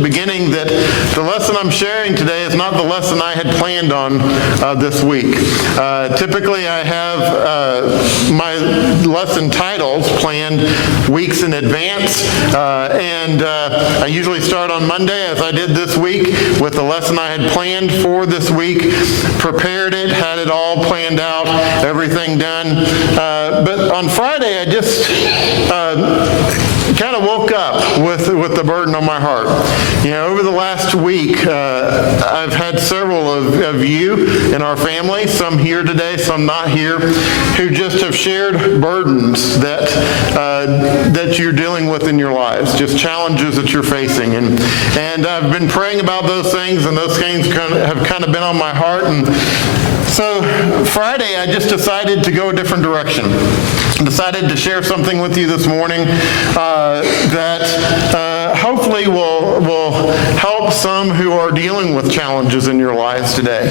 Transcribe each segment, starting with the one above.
the beginning that the lesson I'm sharing today is not the lesson I had planned on this week. Typically, I have my lesson titles planned weeks in advance, and I usually start on Monday, as I did this week, with the lesson I had planned for this week, prepared it, had it all planned out, everything done. But on Friday, I just kind of woke up with the burden on my heart. You know, over the last week, I've had several of you in our family, some here today, some not here, who just have shared burdens that you're dealing with in your lives, just challenges that you're facing. And I've been praying about those things, and those things have kind of been on my heart. And so Friday, I just decided to go a different direction. I decided to share something with you this morning that hopefully will help some who are dealing with challenges in your lives today.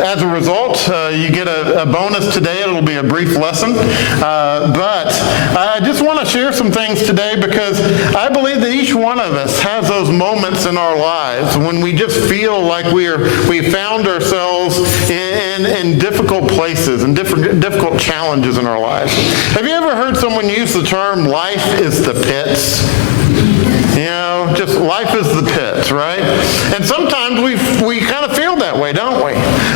As a result, you get a bonus today. It'll be a brief lesson. But I just want to share some things today because I believe that each one of us has those moments in our lives when we just feel like we found ourselves in difficult places and difficult challenges in our lives. Have you ever heard someone use the term, life is the pits? You know, just life is the pits, right? And sometimes we kind of feel that way, don't we?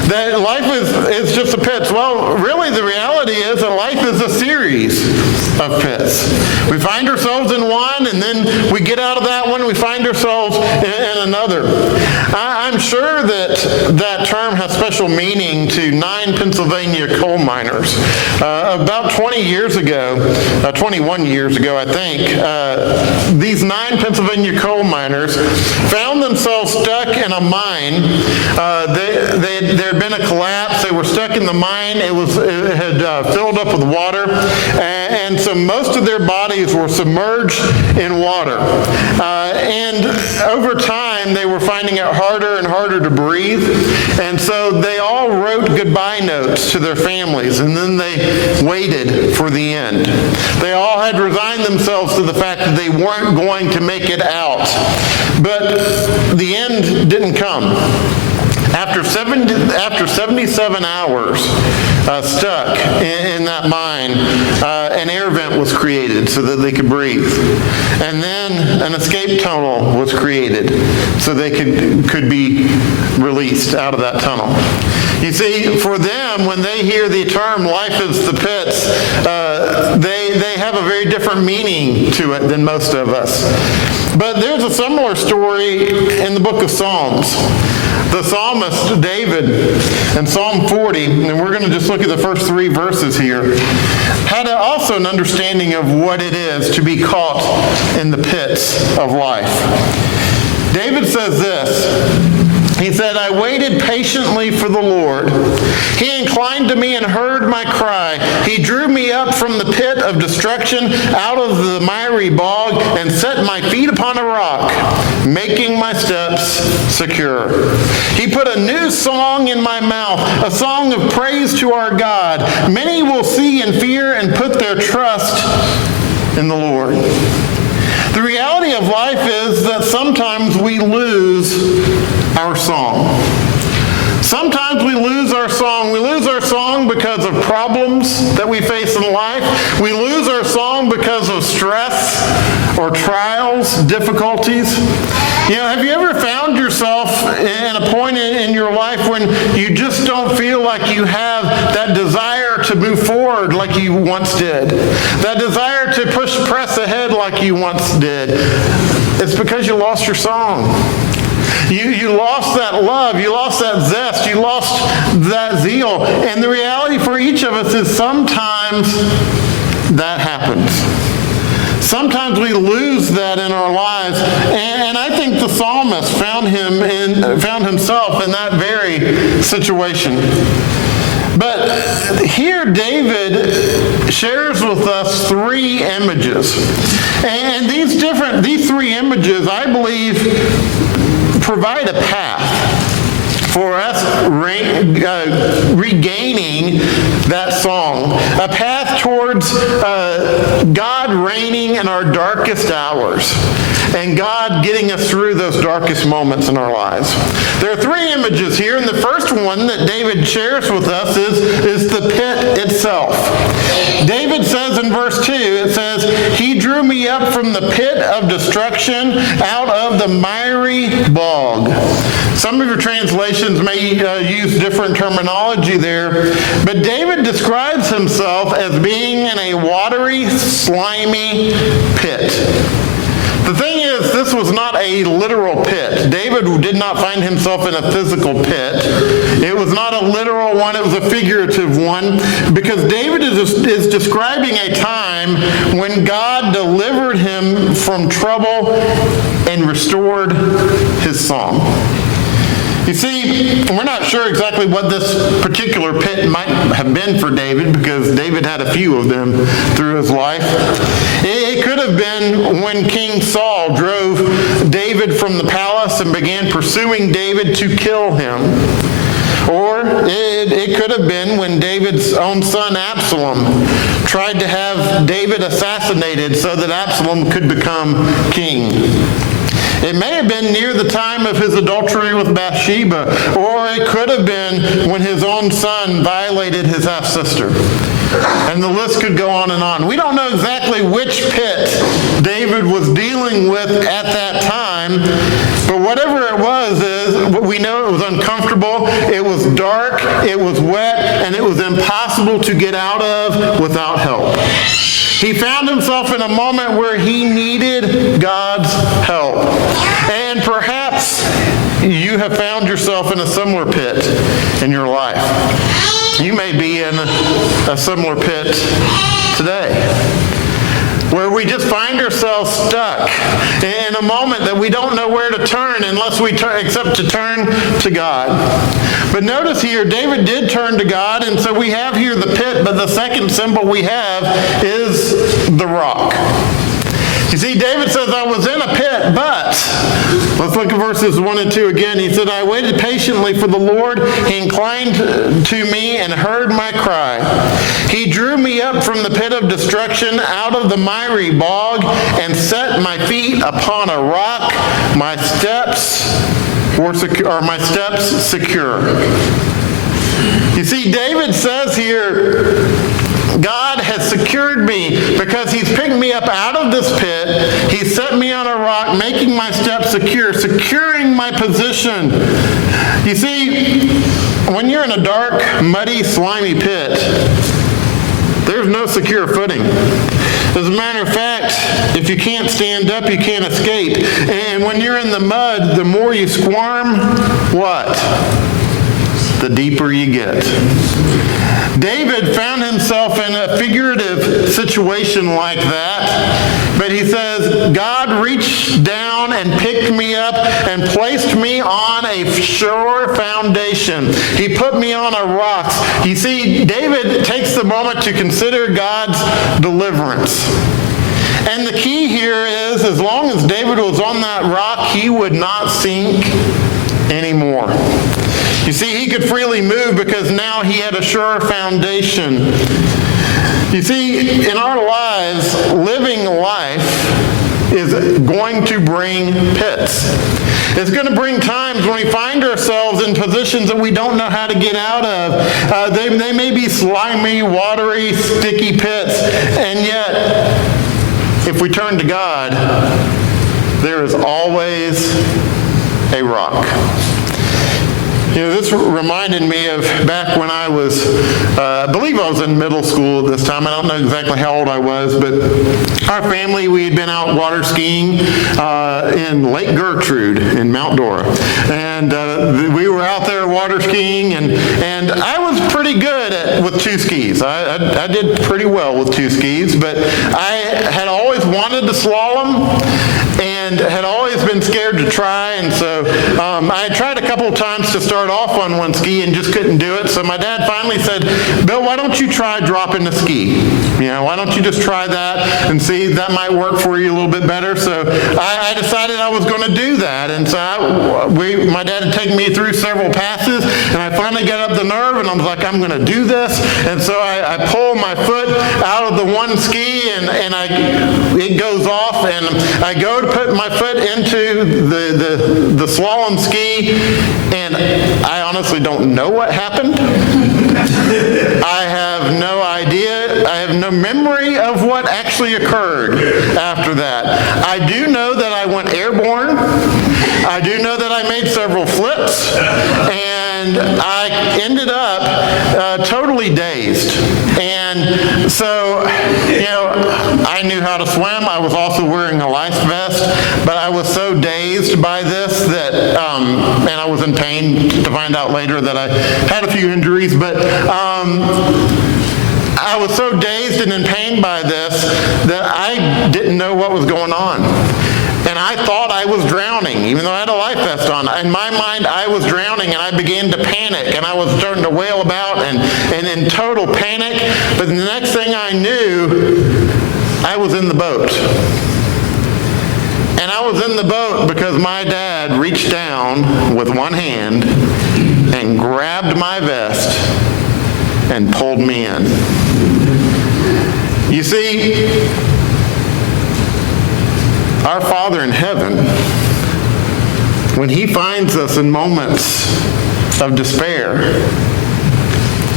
That life is just a pits. Well, really the reality is that life is a series of pits. We find ourselves in one, and then we get out of that one, we find ourselves in another. I'm sure that term has special meaning to 9 Pennsylvania coal miners. About 21 years ago, I think, these 9 Pennsylvania coal miners found themselves stuck in a mine. There had been a collapse. They were stuck in the mine. It had filled up with water, and so most of their bodies were submerged in water. And over time, they were finding it harder and harder to breathe, and so they all wrote goodbye notes to their families, and then they waited for the end. They all had resigned themselves to the fact that they weren't going to make it out. But the end didn't come. After 77 hours stuck in that mine, an air vent was created so that they could breathe. And then an escape tunnel was created so they could be released out of that tunnel. You see, for them, when they hear the term life is the pits, they have a very different meaning to it than most of us. But there's a similar story in the book of Psalms. The psalmist David in Psalm 40, and we're going to just look at the first 3 verses here, had also an understanding of what it is to be caught in the pits of life. David says this. He said, I waited patiently for the Lord. He inclined to me and heard my cry. He drew me up from the pit of destruction, out of the miry bog, and set my feet upon a rock, making my steps secure. He put a new song in my mouth, a song of praise to our God. Many will see and fear and put their trust in the Lord. The reality of life is that sometimes we lose our song. Sometimes we lose our song. We lose our song because of problems that we face in life. We lose our song because of stress or trials, difficulties. You know, have you ever found yourself in a point in your life when you just don't feel like you have that desire to move forward like you once did? That desire to press ahead like you once did? It's because you lost your song. You lost that love, you lost that zest, you lost that zeal. And the reality for each of us is sometimes that happens. Sometimes we lose that in our lives. And I think the psalmist found himself in that very situation. But here David shares with us 3 images. And these 3 images, I believe, provide a path for us regaining that song, a path towards God reigning in our darkest hours, and God getting us through those darkest moments in our lives. There are three images here, and the first one that David shares with us is the pit itself. David says in verse 2, it says, "He drew me up from the pit of destruction, out of the miry bog." Some of your translations may use different terminology there, but David describes himself as being in a watery, slimy pit. The thing is, this was not a literal pit. David did not find himself in a physical pit. It was not a literal one, it was a figurative one, because David is describing a time when God delivered him from trouble and restored his song. You see, we're not sure exactly what this particular pit might have been for David, because David had a few of them through his life. It could have been when King Saul drove David from the palace and began pursuing David to kill him. Or it could have been when David's own son Absalom tried to have David assassinated so that Absalom could become king. It may have been near the time of his adultery with Bathsheba, or it could have been when his own son violated his half-sister. And the list could go on and on. We don't know exactly which pit David was dealing with at that time, but whatever it was, we know it was uncomfortable, it was dark, it was wet, and it was impossible to get out of without help. He found himself in a moment where he needed God's help. And perhaps you have found yourself in a similar pit in your life. You may be in a similar pit today, where we just find ourselves stuck in a moment that we don't know where to turn unless we except to turn to God. But notice here, David did turn to God, and so we have here the pit, but the second symbol we have is the rock. You see, David says, "I was in a pit, but," let's look at verses 1 and 2 again. He said, "I waited patiently for the Lord. He inclined to me and heard my cry. He drew me up from the pit of destruction, out of the miry bog, and set my feet upon a rock. My steps secure." You see, David says here, God has secured me because he's picked me up out of this pit. He's set me on a rock, making my steps secure, securing my position. You see, when you're in a dark, muddy, slimy pit, there's no secure footing. As a matter of fact, if you can't stand up, you can't escape. And when you're in the mud, the more you squirm, what? The deeper you get. David found himself in a figurative situation like that, but he says, God reached down and picked me up and placed me on a sure foundation. He put me on a rock. You see, David takes the moment to consider God's deliverance. And the key here is, as long as David was on that rock, he would not sink anymore. You see, he could freely move because now he had a sure foundation. You see, in our lives, living life is going to bring pits. It's going to bring times when we find ourselves in positions that we don't know how to get out of. They may be slimy, watery, sticky pits, and yet, if we turn to God, there is always a rock. You know, this reminded me of back when I was, I believe I was in middle school at this time. I don't know exactly how old I was, but our family, we had been out water skiing in Lake Gertrude in Mount Dora. And we were out there water skiing, and I was pretty good with two skis. I did pretty well with two skis, but I had always wanted to slalom and had always been scared to try, and so I had tried a couple of times to start off on one ski and just couldn't do it. So my dad finally said, "Bill, why don't you try dropping the ski? You know, why don't you just try that and see if that might work for you a little bit better?" So I decided I was going to do that, and so my dad had taken me through several passes, and I finally got up the nerve, and I was like, "I'm going to do this." And so I pulled my foot out of the one ski and it goes off, and I go to put my foot into the slalom ski, and I honestly don't know what happened. I have no idea. I have no memory of what actually occurred after that. I do know that I went airborne. I do know that I made several flips, and I ended up totally dazed. And so, I knew how to swim. I was also wearing a life vest, but I was so dazed by this that, and I was in pain to find out later that I had a few injuries, but I was so dazed and in pain by this that I didn't know what was going on. And I thought I was drowning, even though I had a life vest on. In my mind, I was drowning, and I began to panic, and I was starting to wail about and in total panic. But the next thing I knew, I was in the boat. And I was in the boat because my dad reached down with one hand and grabbed my vest and pulled me in. You see, our Father in heaven, when He finds us in moments of despair,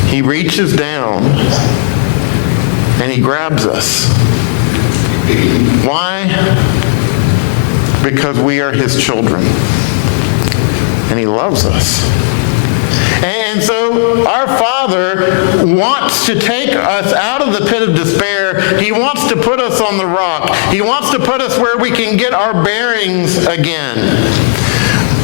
He reaches down and He grabs us. Why? Because we are His children, and He loves us. And so our Father wants to take us out of the pit of despair. He wants to put us on the rock. He wants to put us where we can get our bearings again.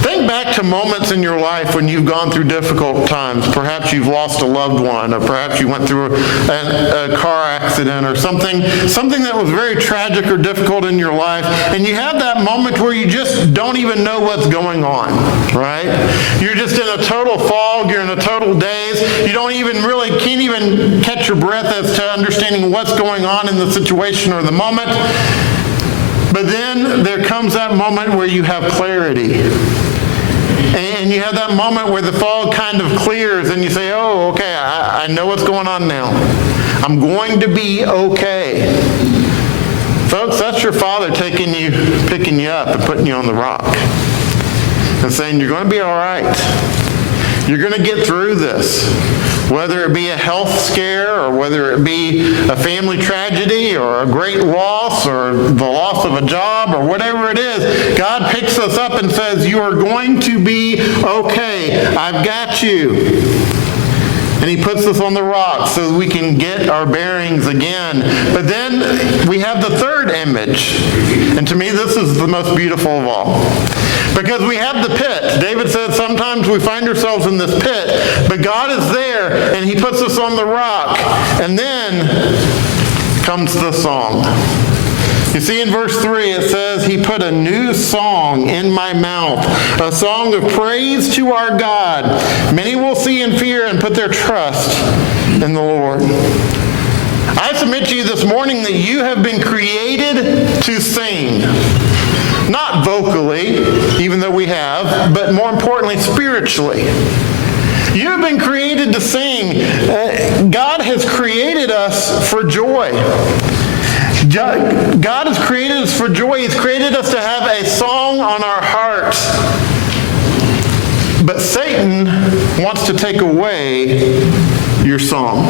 Think back to moments in your life when you've gone through difficult times. Perhaps you've lost a loved one, or perhaps you went through a car accident or something that was very tragic or difficult in your life, and you have that moment where you just don't even know what's going on, right? You're just in a total fog, you're in a total daze, you can't even catch your breath as to understanding what's going on in the situation or the moment. But then there comes that moment where you have clarity. And you have that moment where the fog kind of clears and you say, oh, okay, I know what's going on now. I'm going to be okay. Folks, that's your Father picking you up and putting you on the rock and saying, you're going to be all right. You're going to get through this. Whether it be a health scare, or whether it be a family tragedy, or a great loss, or the loss of a job, or whatever it is, God picks us up and says, you are going to be okay. I've got you. And He puts us on the rock so that we can get our bearings again. But then we have the third image. And to me, this is the most beautiful of all. Because we have the pit. David said sometimes we find ourselves in this pit, but God is there and He puts us on the rock. And then comes the song. You see, in verse 3 it says, He put a new song in my mouth, a song of praise to our God. Many will see and fear and put their trust in the Lord. I submit to you this morning that you have been created to sing. Not vocally, even though we have, but more importantly, spiritually. You have been created to sing. God has created us for joy. God has created us for joy. He's created us to have a song on our hearts. But Satan wants to take away your song.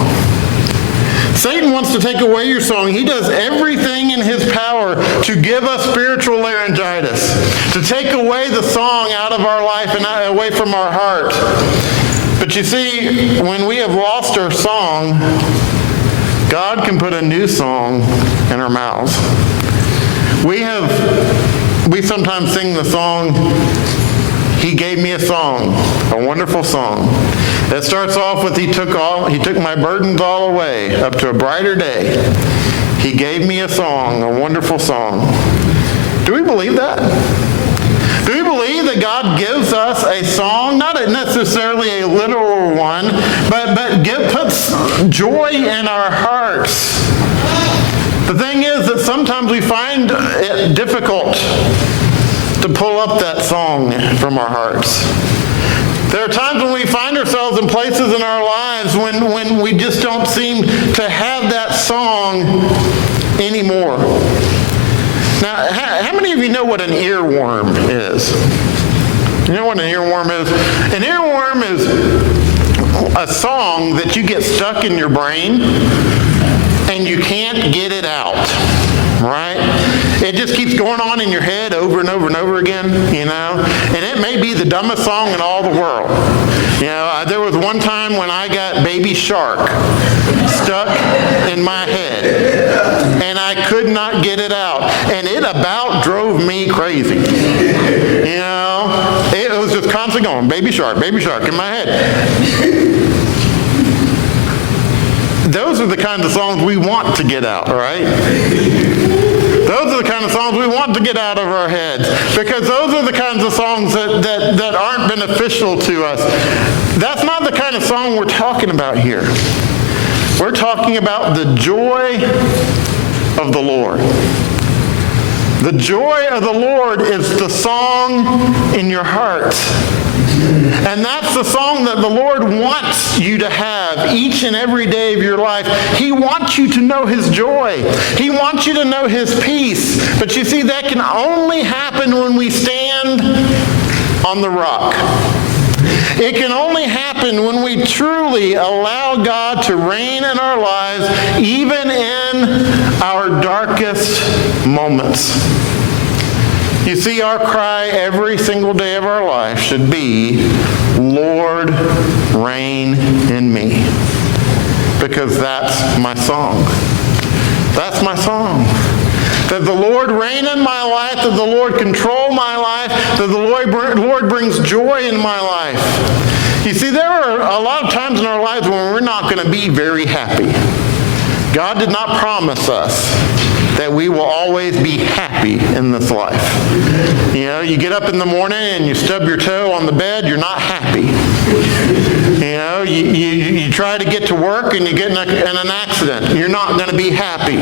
Satan wants to take away your song. He does everything in his power to give us spiritual laryngitis, to take away the song out of our life and away from our heart. But you see, when we have lost our song, God can put a new song in our mouths. We sometimes sing the song, He gave me a song, a wonderful song. It starts off with, He took my burdens all away, up to a brighter day. He gave me a song, a wonderful song. Do we believe that? Do we believe that God gives us a song, not necessarily a literal one, but puts joy in our hearts? The thing is that sometimes we find it difficult to pull up that song from our hearts. There are times when we find ourselves in places in our lives when we just don't seem to have that song what an earworm is? You know what an earworm is? An earworm is a song that you get stuck in your brain and you can't get it out, right? It just keeps going on in your head over and over and over again, and it may be the dumbest song in all the world. There was one time when I got Baby Shark stuck in my head, and I could not get it out, and it about drove me crazy. It was just constantly going, Baby Shark in my head. Those are the kinds of songs we want to get out, right? Those are the kind of songs we want to get out of our heads, because those are the kinds of songs that aren't beneficial to us. That's not the kind of song we're talking about here. We're talking about the joy of the Lord. The joy of the Lord is the song in your heart. And that's the song that the Lord wants you to have each and every day of your life. He wants you to know His joy. He wants you to know His peace. But you see, that can only happen when we stand on the rock. It can only happen when we truly allow God to reign in our lives, even in our darkest moments. You see, our cry every single day of our life should be, Lord, reign in me. Because that's my song. That's my song. That the Lord reign in my life, that the Lord control my life, that the Lord brings joy in my life. You see, there are a lot of times in our lives when we're not going to be very happy. God did not promise us that we will always be happy in this life. You get up in the morning and you stub your toe on the bed, you're not happy. You try to get to work and you get in an accident, you're not going to be happy.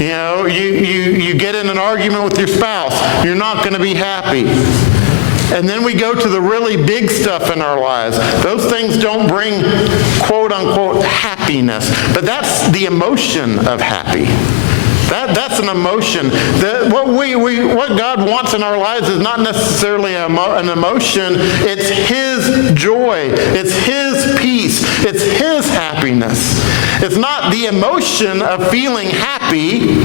You get in an argument with your spouse, you're not going to be happy. And then we go to the really big stuff in our lives. Those things don't bring quote-unquote happiness, but that's the emotion of happy. That's an emotion. What God wants in our lives is not necessarily an emotion. It's His joy. It's His peace. It's His happiness. It's not the emotion of feeling happy.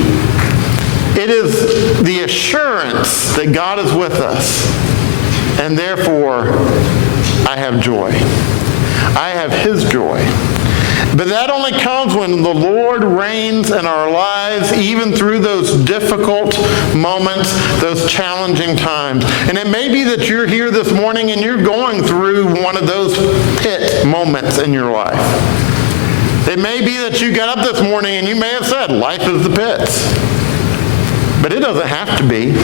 It is the assurance that God is with us. And therefore, I have joy. I have His joy. But that only comes when the Lord reigns in our lives, even through those difficult moments, those challenging times. And it may be that you're here this morning and you're going through one of those pit moments in your life. It may be that you got up this morning and you may have said, life is the pits. But it doesn't have to be.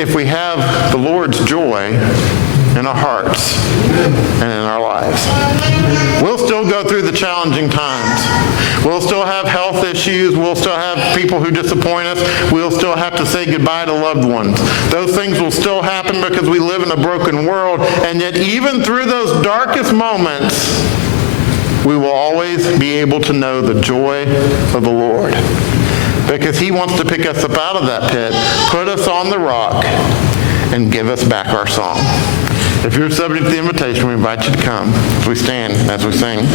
If we have the Lord's joy in our hearts and in our lives. We'll still go through the challenging times. We'll still have health issues. We'll still have people who disappoint us. We'll still have to say goodbye to loved ones. Those things will still happen because we live in a broken world. And yet even through those darkest moments, we will always be able to know the joy of the Lord. Because He wants to pick us up out of that pit, put us on the rock, and give us back our song. If you're subject to the invitation, we invite you to come as we stand, as we sing.